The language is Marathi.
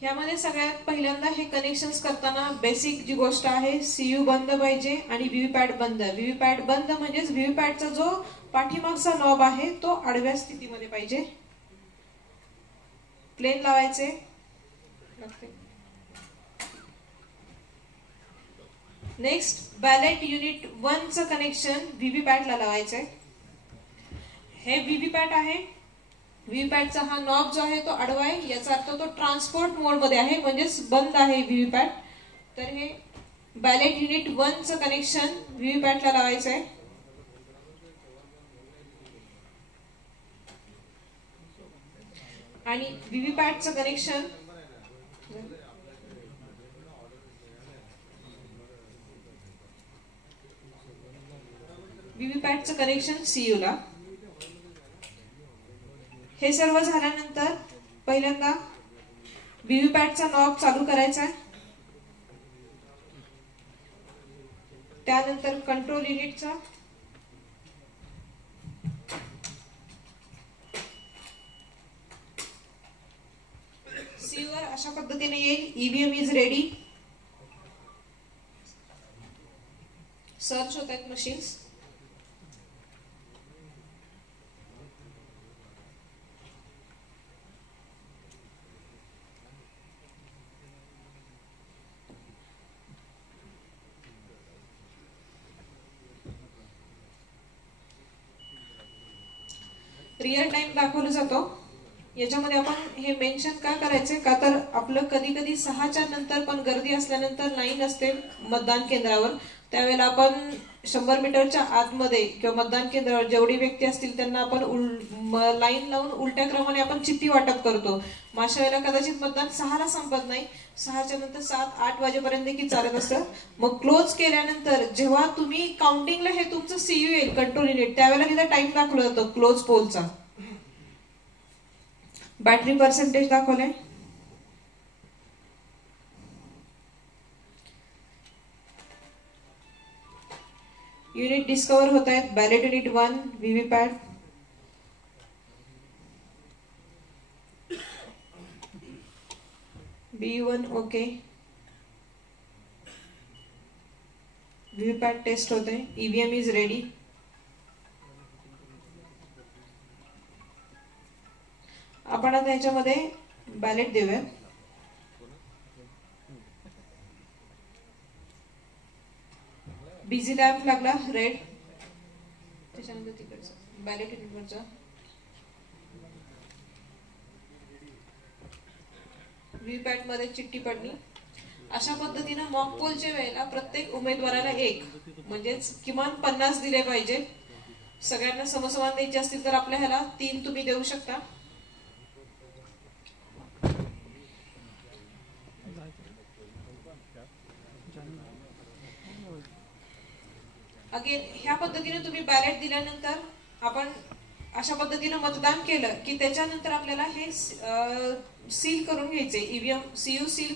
ह्यामध्ये सगळ्यात पहिल्यांदा हे कनेक्शन्स करताना बेसिक जी गोष्ट आहे, सीयू बंद पाहिजे आणि व्हीव्हीपॅट बंद. व्हीव्हीपॅट बंद म्हणजेच व्हीव्हीपॅटचा जो पाठीमागचा नॉब आहे तो आडव्या स्थितीमध्ये पाहिजे. प्लेन लावायचे. नेक्स्ट बॅलेट युनिट 1 चं कनेक्शन व्हीव्हीपॅटला लावायचंय. हे व्हीव्हीपॅट आहे. व्हीव्हीपॅटचा हा नॉब जो आहे तो आडवा आहे, याचा अर्थ तो ट्रान्सपोर्ट मोड मध्ये आहे, म्हणजेच बंद आहे व्हीव्हीपॅट. तर हे बॅलेट युनिट 1 चं कनेक्शन व्हीव्हीपॅटला लावायचं आहे. आणि व्हीव्हीपॅटचं कनेक्शन सीयू ला. हे सर्व झाल्यानंतर पहिल्यांदा व्हीव्हीपॅटचा नॉब चालू करायचा आहे. त्यानंतर कंट्रोल युनिटचा, सीवर अशा पद्धतीने येईल. EVM is ready. सर्च होत आहेत मशीन्स. रिअल टाइम दाखवलं जातो. याच्यामध्ये आपण हे मेन्शन का करायचे, का तर आपलं कधी कधी 6च्या नंतर पण गर्दी असल्यानंतर लाईन असते मतदान केंद्रावर. त्यावेळेला आपण 100 मीटरच्या आतमध्ये किंवा मतदान केंद्रावर जेवढी व्यक्ती असतील त्यांना आपण लाईन लावून उलट्या क्रमाने आपण चिठ्ठी वाटप करतो. अशा वेळेला कदाचित मतदान 6ला संपत नाही, 6च्या नंतर 7-8 वाजेपर्यंत देखील चालत असतं. मग क्लोज केल्यानंतर जेव्हा तुम्ही काउंटिंगला हे तुमचं सीयू येईल कंट्रोल युनिट, त्यावेळेला तिथे टाइम दाखवला जातो क्लोज पोलचा. बॅटरी पर्सेंटेज दाखवलंय. युनिट डिस्कवर होत आहेत. Ballot unit 1 VVPAT. B1 okay. VVPAT test होते. EVM is ready. आपण आता याच्यामध्ये बॅलेट देऊया. बिझी लॅम्प लागला रेड. त्याच्यानंतर तिकडचा बॅलेट युनिटवरचा व्हीव्हीपॅट मध्ये चिठ्ठी पडली. अशा पद्धतीने मॉक पोलच्या वेळेला प्रत्येक उमेदवाराला एक म्हणजेच किमान 50 दिले पाहिजे. सगळ्यांना समसमान द्यायचे असतील तर आपल्या ह्याला 3 तुम्ही देऊ शकता. अगेन ह्या पद्धतीने तुम्ही बॅलेट दिल्यानंतर आपण अशा पद्धतीने मतदान केलं की त्याच्यानंतर आपल्याला हे सील करून घ्यायचे. EVM CU seal